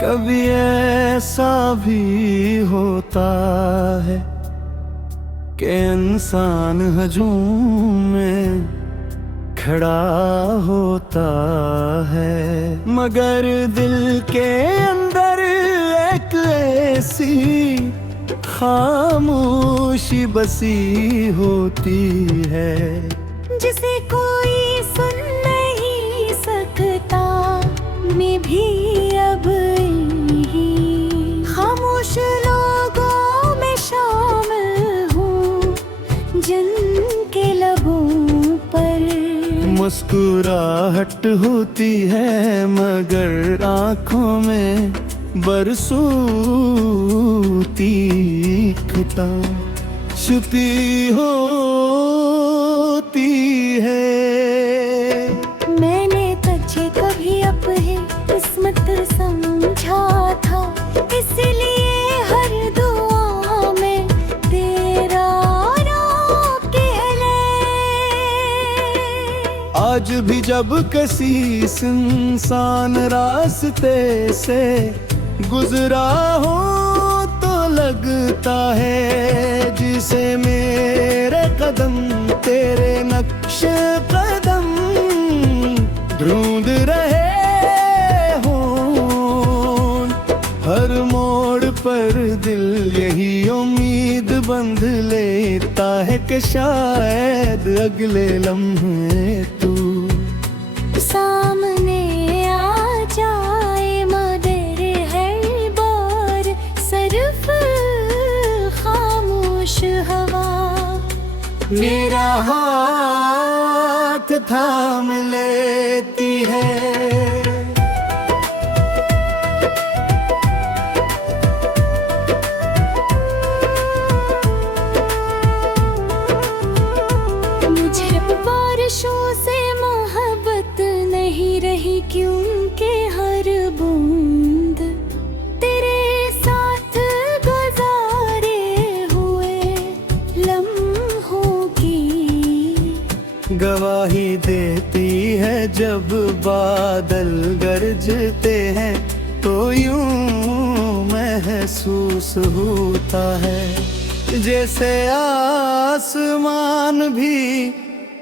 कभी ऐसा भी होता है कि इंसान हजूम में खड़ा होता है, मगर दिल के अंदर एक ऐसी खामोशी बसी होती है जिसे कोई सुन नहीं सकता। मैं भी अब खामोश लोगों में शामिल हूँ, जिनके लबों पर मुस्कुराहट होती है मगर आँखों में बरसों तीखता छुपी होती है। मैंने तुझे कभी अपनी किस्मत समझा था, इसलिए हर दुआ में तेरा नाम कहले। आज भी जब किसी इंसान रास्ते से गुजरा हो तो लगता है जिसे मेरे कदम तेरे नक्शे कदम ढूंढ रहे हों। हर मोड़ पर दिल यही उम्मीद बंध लेता है कि शायद अगले लम्हे तू सामने आ जाए, मगर हर बार सिर्फ खामोश हवा मेरा हाथ थाम लेती है। मुझे अब बारिशों से मोहब्बत नहीं रही, क्योंकि हर बूंद तेरे साथ गुजारे हुए लम्हों की गवाही देती है जब बादल गरजते हैं तो यूं महसूस होता है जैसे आसमान भी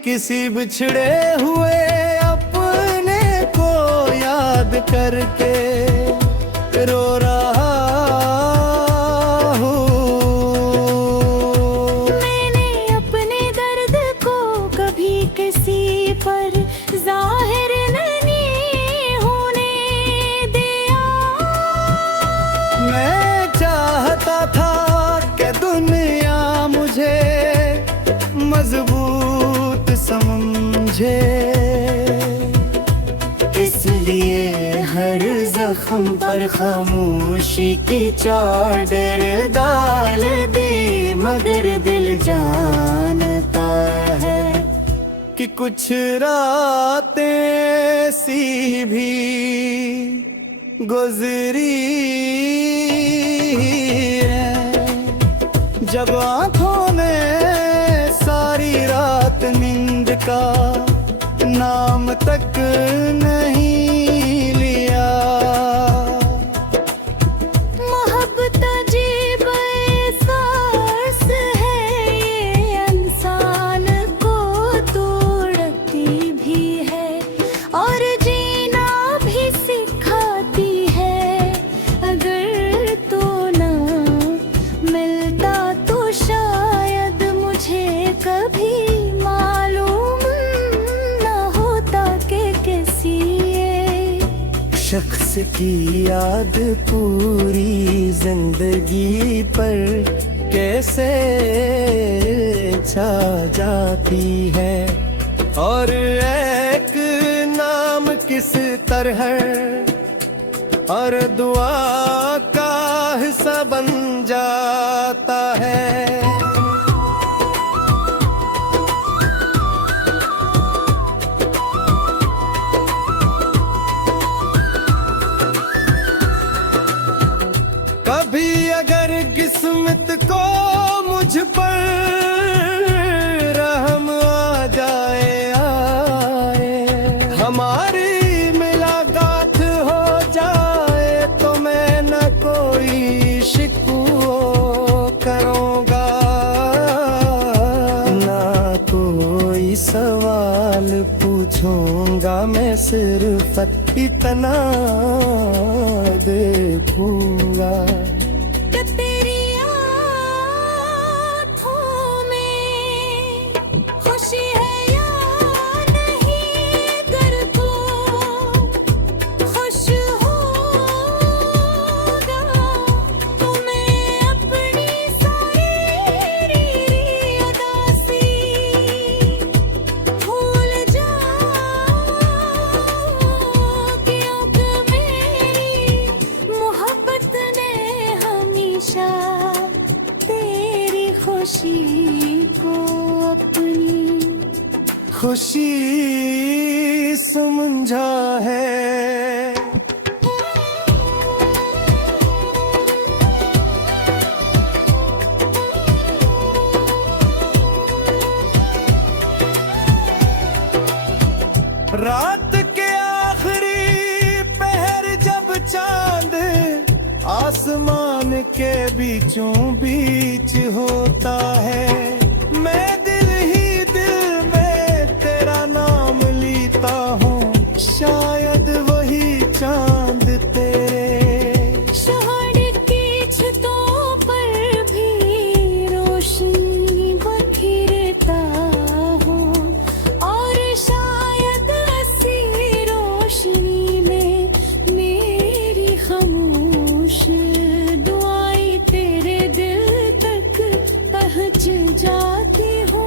किसी बिछड़े हुए अपने को याद करके रो रहा हो। मैंने अपने दर्द को कभी किसी पर जाहिर नहीं होने दिया। मैं चाहता था कि दुनिया मुझे मजबूत समझे, इसलिए हर जख्म पर खामोशी की चादर डाल दी। मगर दिल जानता है कि कुछ रातें ऐसी भी गुजरी हैं जब आँखों ने सारी रात नींद का नाम तक नहीं लिया। मोहब्बत अजीब एहसास है, ये इंसान को तोड़ती भी है और जीना भी सिखाती है। अगर तो ना मिलता तो शायद मुझे कभी मालूम ना होता कि किसी शख्स की याद पूरी जिंदगी पर कैसे छा जाती है और एक नाम किस तरह और दुआ का हिस्सा बन जाता है। कभी अगर किस्मत को मुझ पर रहम आ जाए हमारी मुलाकात हो जाए तो मैं सिर्फ इतना देखूंगा कि तेरी आँखों में खुशी है या नहीं, गर तू खुश होगा तो मैं अपनी सारी उदासी भूल जाऊंगी। मेरी मोहब्बत ने हमेशा तेरी खुशी को अपनी खुशी समझा है। रात के आखिरी पहर जब चांद आसमान के बीचों बीच होता है, मैं दिल ही दिल में तेरा नाम लेता हूँ, शायद वही चांद तेरे शहर की छतों पर भी रोशनी बखेरता हूँ, और शायद ऐसी रोशनी में मेरी खामोश दुआएं तेरे दिल तक पहुँच जाती हूँ।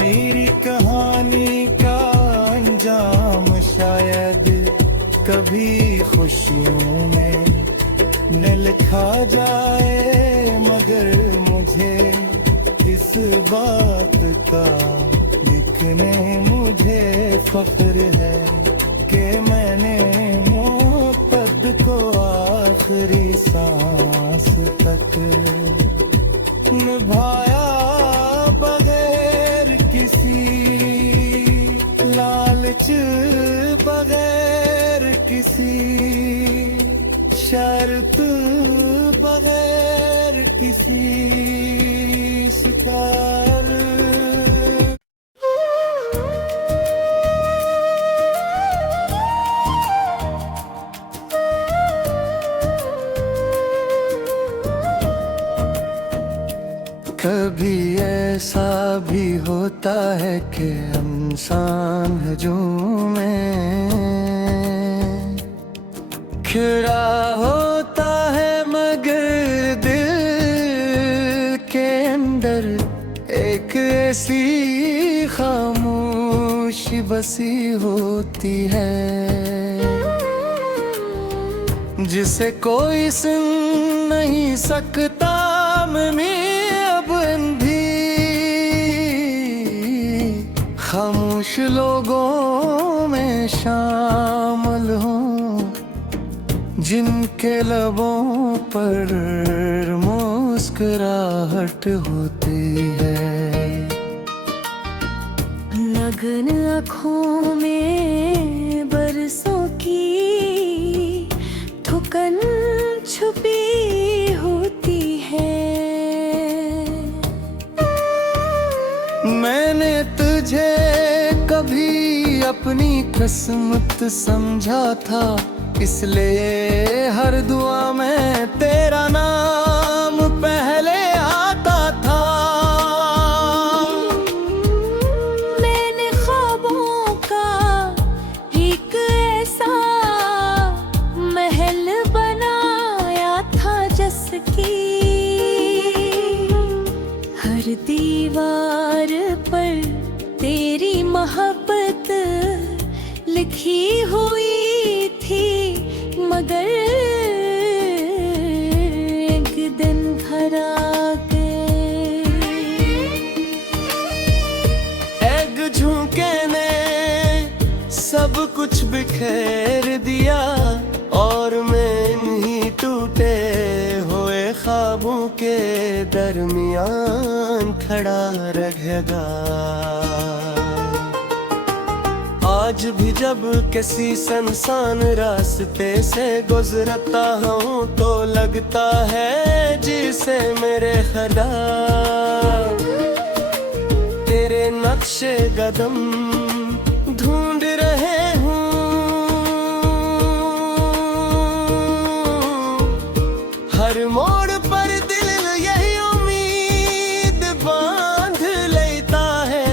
मेरी कहानी का अंजाम शायद कभी खुशियों में न लिखा जाए, मगर मुझे इस बात का लिखने मुझे फख्र है कि मैंने मोहब्बत को आखिरी सांस तक निभाया, बगैर किसी लालच, बगैर किसी शर्त, बगैर किसी शिकार। कभी ऐसा भी होता है कि इंसान हजूम में खिड़ा होता है, मगर दिल के अंदर एक ऐसी खामोशी बसी होती है जिसे कोई सुन नहीं सकता। मैं अब भी खामोश लोगों में शामिल हूँ, जिनके लबों पर मुस्कुराहट होती है। लगन आँखों में बरसों की थुकन छुपी होती है। मैंने तुझे कभी अपनी किस्मत समझा था, इसलिए हर दुआ में तेरा नाम पहले आता था। मैंने ख्वाबों का एक ऐसा महल बनाया था जिसकी हर दीवार पर तेरी मोहब्बत लिखी हुई थी, मगर एक दिन घर आ गए। एक झुमके ने सब कुछ बिखेर दिया, और मैं इन्हीं टूटे हुए ख्वाबों के दरमियान खड़ा रहेगा। आज आज भी जब किसी सुनसान रास्ते से गुजरता हूँ तो लगता है जिसे मेरे खुदा तेरे नक्शे कदम ढूंढ रहे हूँ। हर मोड़ पर दिल यही उम्मीद बांध लेता है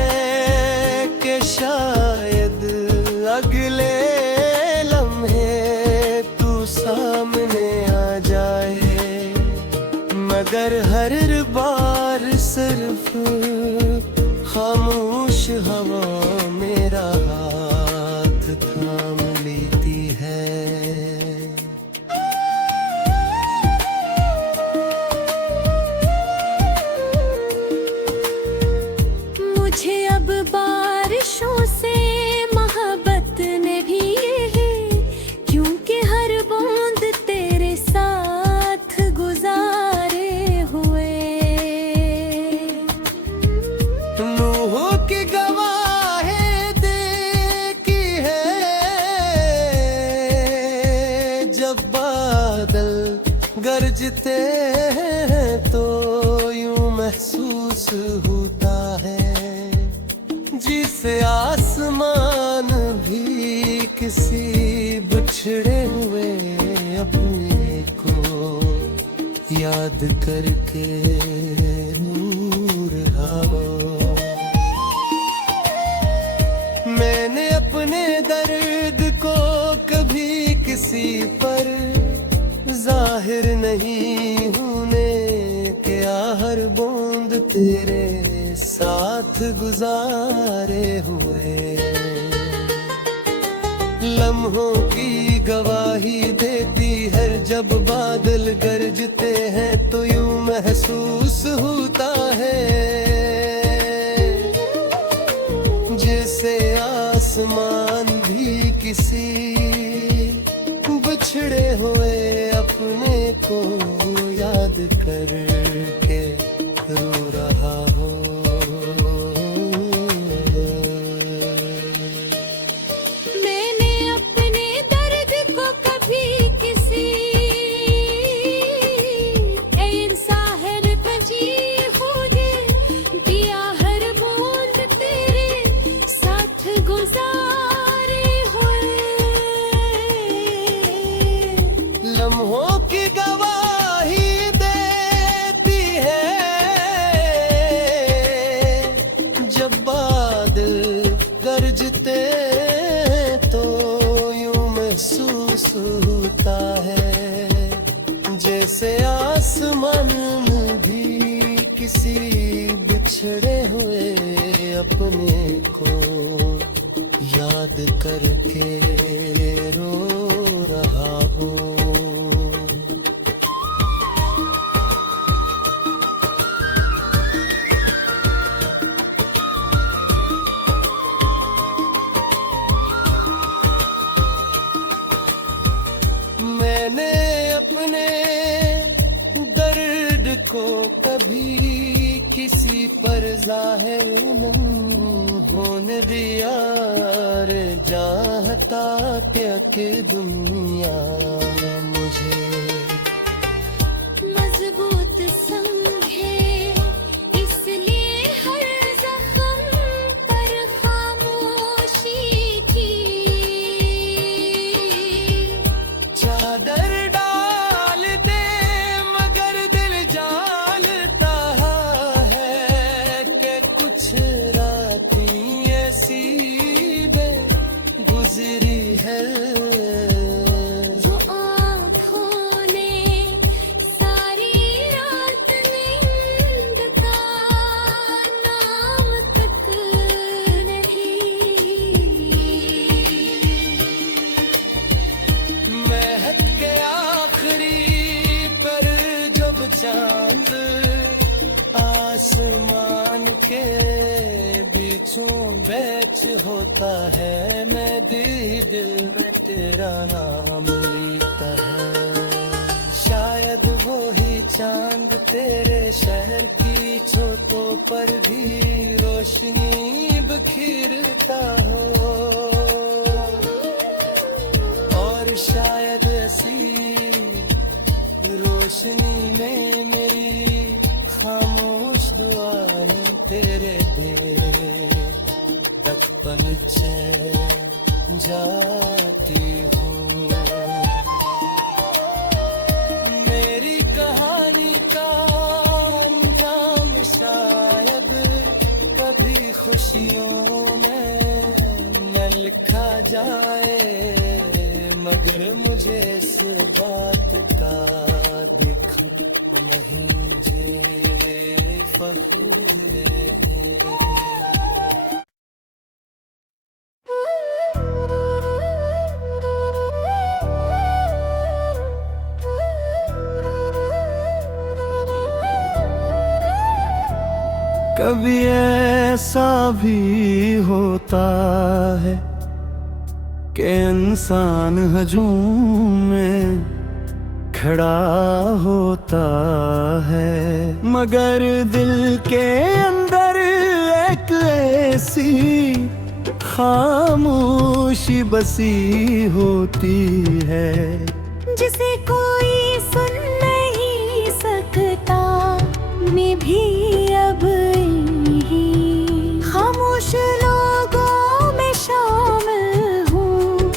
कि शायद अगले लम्हे तू सामने आ जाए, मगर हर बार सिर्फ खामोश हवा मेरा हाथ थाम लेती है। मुझे अब बारिशों से मोहब्बत ने भी है, क्योंकि हर बूंद तेरे साथ गुजारे हुए। नूह की गवाही देखी है, जब बादल गरजते हैं तो यूं महसूस होता है जिसे आसमान भी किसी बिछड़े हुए अपने को याद करके रो रहा हो। मैंने अपने दर्द को कभी किसी पर जाहिर नहीं होने क्या, हर बूंद तेरे साथ गुजारे हुए। लम्हों की गवाही देती है, जब बादल गरजते हैं तो यूं महसूस होता है जैसे आसमान भी किसी बिछड़े हुए अपने को याद करके रो रहा हो। मैंने अपने दर्द को कभी किसी साहिर बजी होने दिया, हर बूंद तेरे साथ गुजारे हुए। लम्हों की गवाही देती है, जब बादल गरजते तो यूं महसूस होता है जैसे आसमान भी किसी बिछड़े हुए अपने को याद करके रो रहा हूँ। मैंने अपने दर्द को कभी किसी पर जाहिर नहीं होने दिया, रे चाहता क्या कि दुनिया मुझे मजबूत समझे, इसलिए हर जख्म पर खामोशी की चादर डाल दे, मगर दिल जानता है कि कुछ रातें ऐसी गुजरी है जो आँखों ने सारी रात नींद का नाम तक नहीं। महक के आखिरी पर जब चांद आसमान के बीचों बैच होता है, मैं दिल में तेरा नाम लिखता है। शायद वो ही चांद तेरे शहर की छतों पर भी रोशनी बिखेरता हो। लड़ियों में न लिखा जाए, मगर मुझे इस बात का दुख नहीं, मुझे फख्र है। कभी ऐसा भी होता है कि इंसान हजूम में खड़ा होता है, मगर दिल के अंदर एक ऐसी खामोशी बसी होती है, जिसे कोई सुन नहीं सकता। मैं भी अब खामोश लोगों में शामिल हूँ,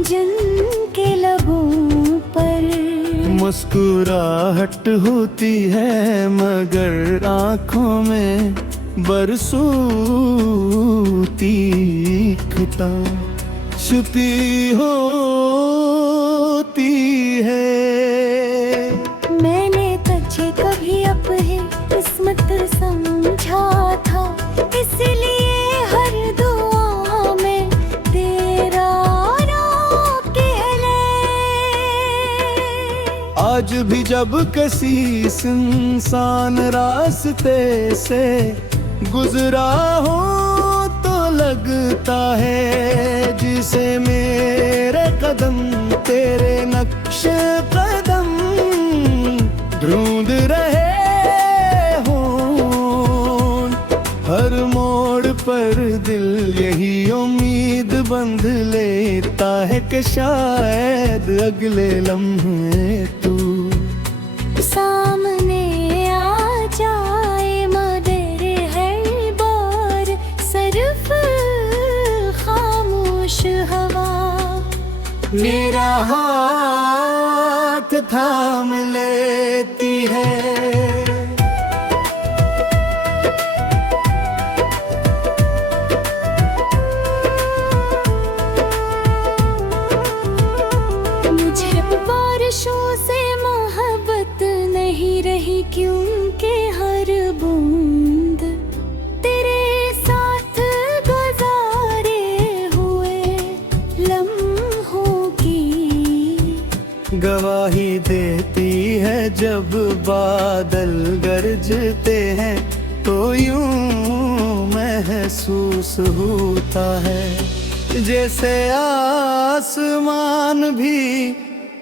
जिनके लबों पर मुस्कुराहट होती है, मगर आँखों में बरसों तीखता छुपी होती है। मैंने तुझे कभी अपनी किस्मत समझा था, इसलिए हर दुआ में तेरा नाम कहले। आज भी जब किसी इंसान रास्ते से गुजरा हो तो लगता है जिसे मेरे कदम तेरे नक्शे कदम ढूंढ रहे हों। हर मोड़ पर दिल यही उम्मीद बंध लेता है कि शायद अगले लम्हे तू सामने आ जाए, मगर हर बार सिर्फ खामोश हवा मेरा हाथ थाम लेती है। मुझे अब बारिशों से मोहब्बत नहीं रही, क्योंकि हर बूंद तेरे साथ गुजारे हुए लम्हों की गवाही देती है। जब बादल गरजते हैं तो यूं महसूस होता है जैसे आसमान भी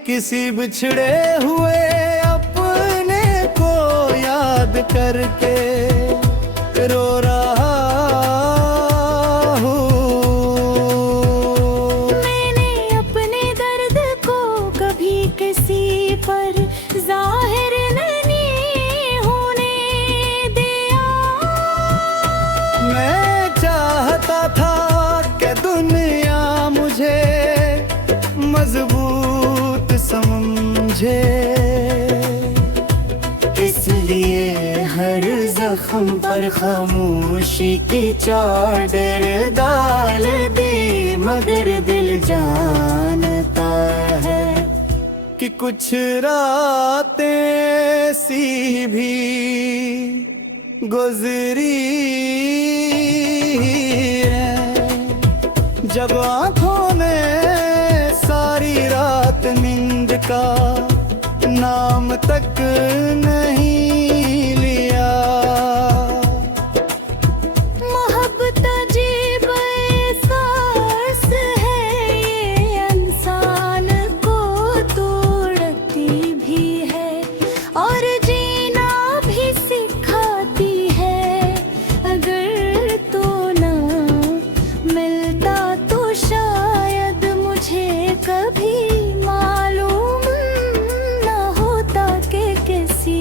किसी बिछड़े हुए अपने को याद करके रो रहा हो। मैंने अपने दर्द को कभी किसी पर जाहिर नहीं होने दिया। मैं चाहता था कि दुनिया मुझे मजबूत समझे, इसलिए हर जख्म पर खामोशी की चादर डाल दी। मगर दिल जानता है कि कुछ रातें ऐसी भी गुजरी हैं, जब आँखों ने सारी रात नींद का नाम तक नहीं लिया। मोहब्बत अजीब एहसास है, ये इंसान को तोड़ती भी है और जीना भी सिखाती है। अगर तो ना मिलता तो शायद मुझे कभी मालूम ना होता कि किसी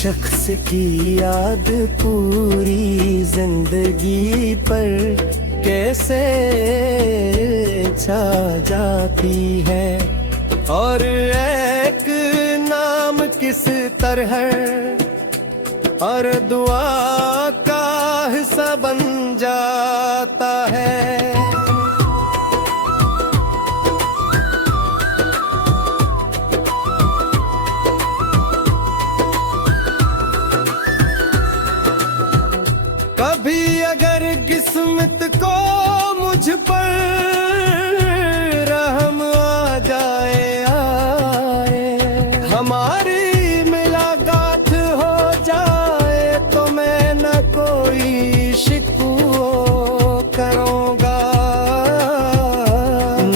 शख्स की याद पूरी जिंदगी पर कैसे छा जाती है, और एक नाम किस तरह और दुआ का हिस्सा बन जाता है। कभी अगर किस्मत को मुझ पर रहम आ जाए, हमारी मुलाकात हो जाए, तो मैं न कोई शिकवा करूँगा,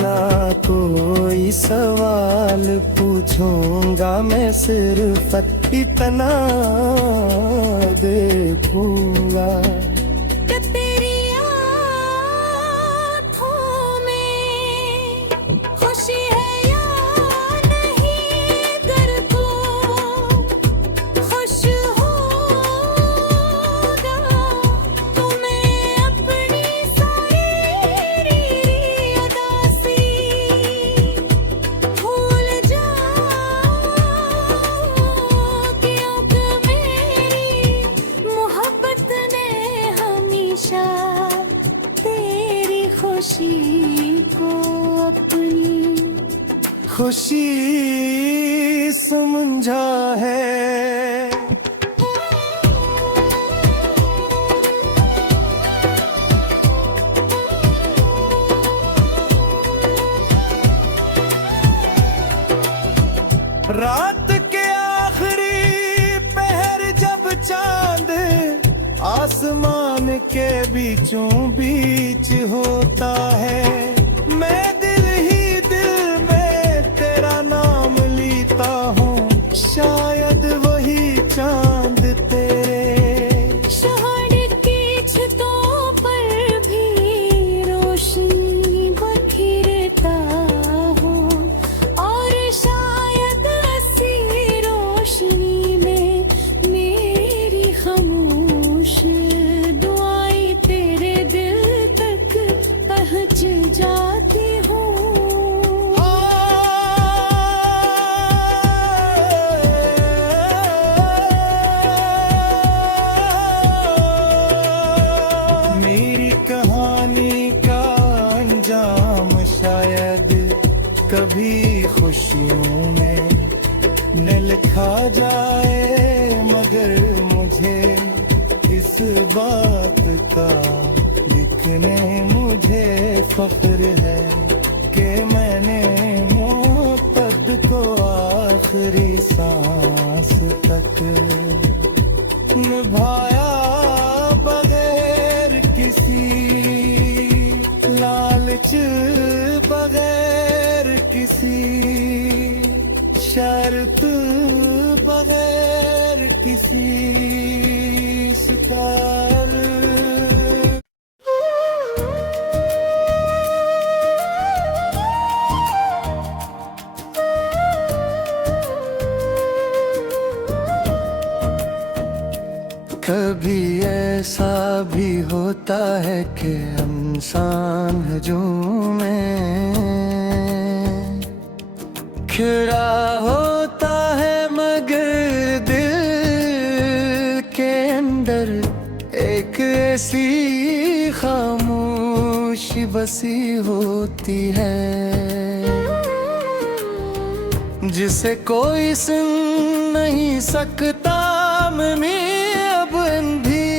ना कोई सवाल पूछूंगा, मैं सिर्फ इतना देखूंगा कि तेरी आँखों में खुशी है या नहीं, गर तू खुश होगा तो मैं अपनी सारी उदासी भूल जाऊंगी। मोहब्बत ने हमेशा तेरी खुशी को अपनी खुशी समझा है। रात के आखिरी पहर जब चांद आसमान के बीचों बीच होता है, मैं दिल ही दिल में तेरा नाम लेता हूँ, शायद वही चांद तेरे शहर की छतों पर भी रोशनी बखेरता हूँ, और शायद ऐसी रोशनी में मेरी खामोश दुआएं तेरे दिल तक पहुँच जाती हूँ। मेरी कहानी का अंजाम शायद कभी खुशियों में न लिखा जाए, मगर मुझे इस बात का लिखने मुझे फख्र है कि मैंने मोहब्बत को आखिरी सांस तक निभाया, बगैर किसी लालच, बगैर किसी शर्त, बगैर किसी शिकार। कभी ऐसा भी होता है कि इंसान हजूम में खिड़ा होता है, मगर दिल के अंदर एक ऐसी खामोशी बसी होती है, जिसे कोई सुन नहीं सकता। मैं अब अंधी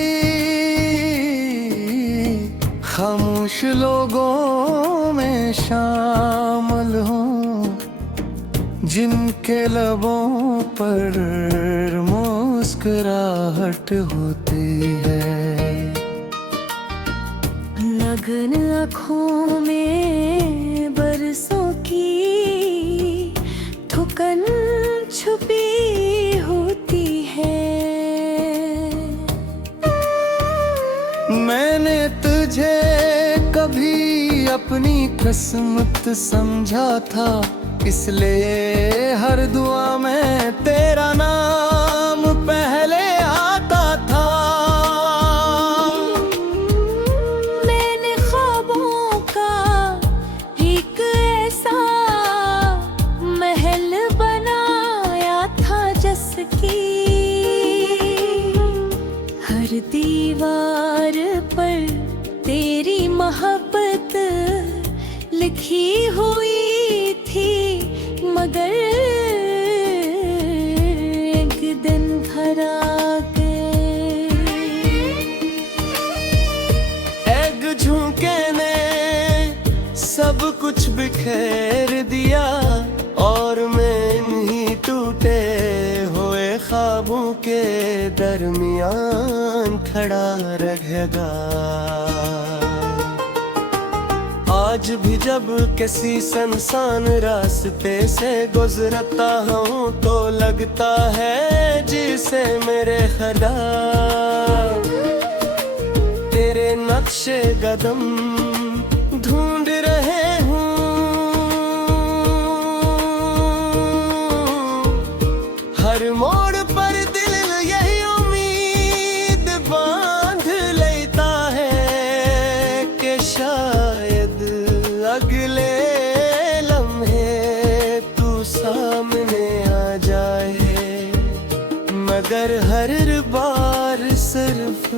खामोश लोगों में शामिल हूँ, जिनके लबों पर मुस्कुराहट होती है, लगन आँखों में बरसों की थुकन छुपी होती है। मैंने तुझे कभी अपनी किस्मत समझा था, इसलिए हर दुआ में तेरा नाम पहले आता था। मैंने ख्वाबों का एक ऐसा महल बनाया था, जिसकी हर दीवार पर तेरी मोहब्बत लिखी हुई थी, मगर एक दिन भरा गए। एक झुमके ने सब कुछ बिखेर दिया, और मैं इन्हीं टूटे हुए ख्वाबों के दरमियान खड़ा रहेगा। आज भी जब किसी सुनसान रास्ते से गुजरता हूँ तो लगता है जिसे मेरे खुदा तेरे नक्शे कदम ढूंढ रहे हूँ। हर मोड़ पर दिल यही उम्मीद बांध लेता है कि शायद अगले लम्हे तू सामने आ जाए, मगर हर बार सिर्फ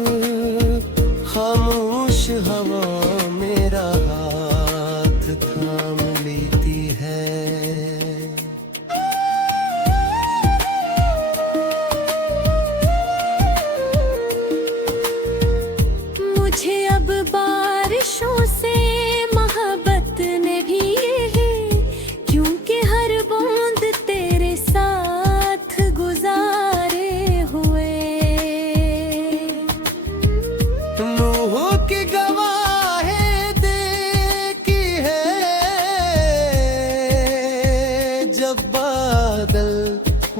खामोश हवा मेरा हाथ थाम लेती है। मुझे अब बारिशों से मोहब्बत ने भी है, क्योंकि हर बूंद तेरे साथ गुजारे हुए। नूह की गवाही देखी है, जब बादल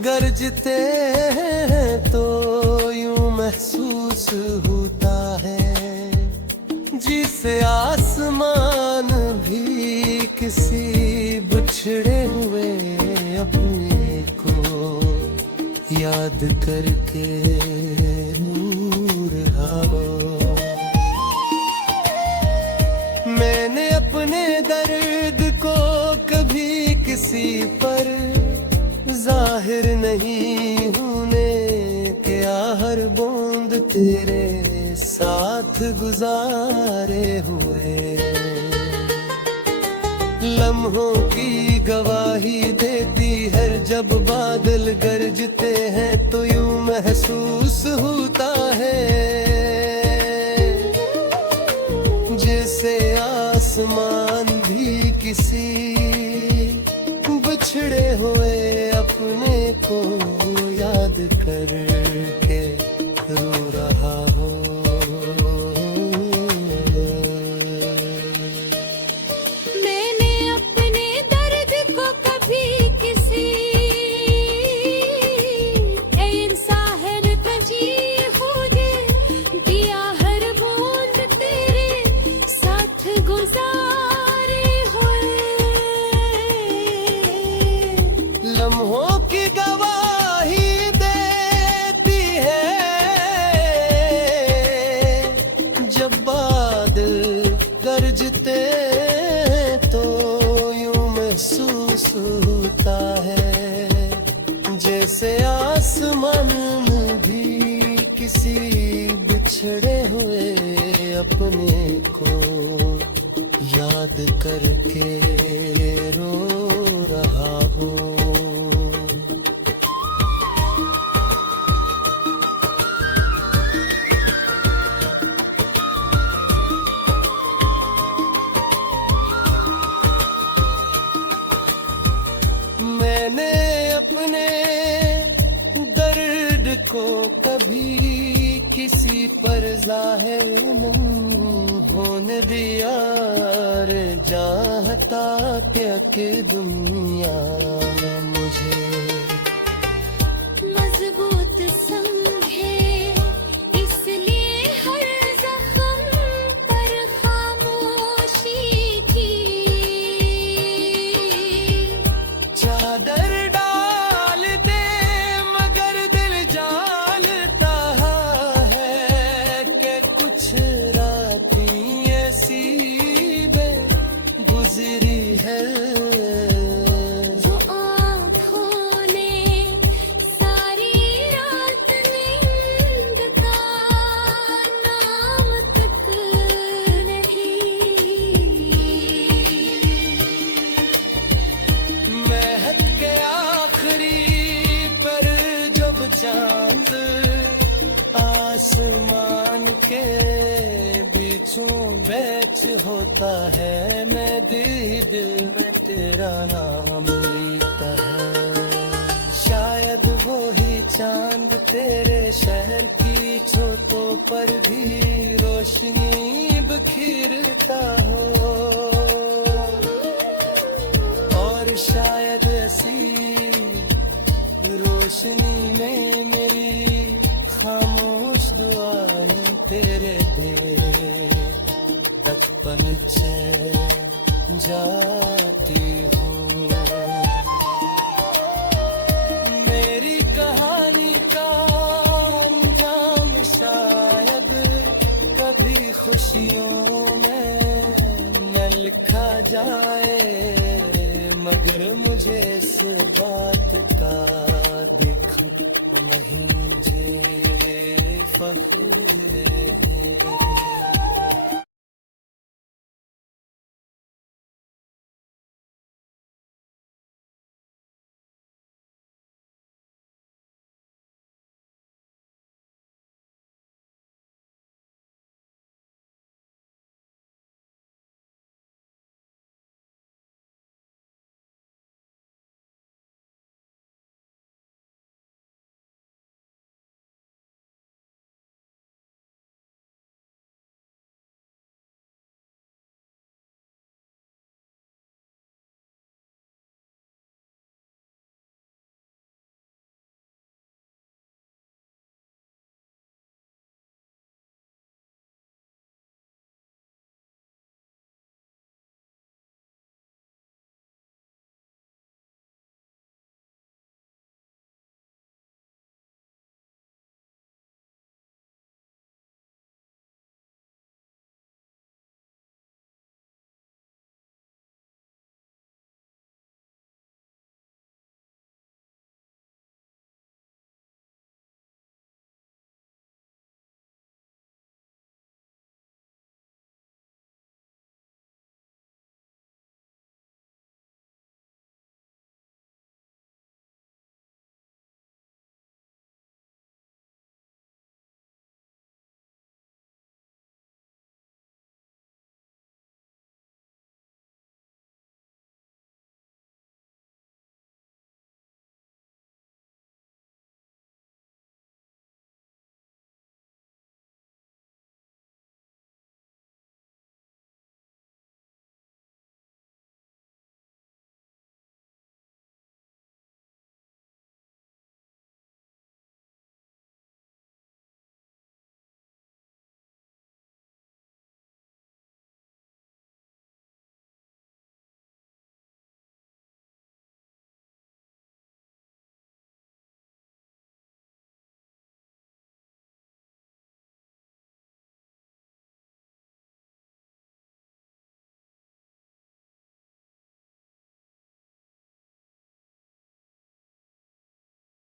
गरजते हैं तो यूं महसूस होता है जिसे आसमान भी किसी बिछड़े हुए अपने को याद करके रो रहा हो। मैंने अपने दर्द को कभी किसी पर जाहिर नहीं होने क्या, हर बूंद तेरे साथ गुजारे हुए। लम्हों की गवाही देती है, जब बादल गरजते हैं तो यूं महसूस होता है जैसे आसमान भी किसी बिछड़े हुए अपने को याद करके रो रहा हो। मैंने अपने दर्द को कभी किसी इंसान तजी खुदे दिया, हर बूंद तेरे साथ गुजारे हुए। लम्हों की गवाही देती है, जब बादल गरजते तो यूं महसूस होता है जैसे आसमान भी किसी बिछड़े हुए अपने को याद करके रो रहा हूँ। मैंने अपने दर्द को कभी किसी पर जाहिर नहीं होने दिया, रे चाहता क्या कि दुनिया मुझे मजबूत समझे, इसलिए हर जख्म पर खामोशी की चादर डाल दे, मगर दिल जानता है कि कुछ रातें ऐसी गुजरी है जो बेच होता है, मैं दिल में तेरा नाम लिखता है। शायद वो ही चांद तेरे शहर की छतों पर भी रोशनी बिखेरता हो, और शायद ऐसी रोशनी में मेरी खामोश दुआएं तेरे दे बचपन छह जाती हूँ। मेरी कहानी का अंजाम शायद कभी खुशियों में न लिखा जाए, मगर मुझे इस बात का दुख नहीं, मुझे फख्र है।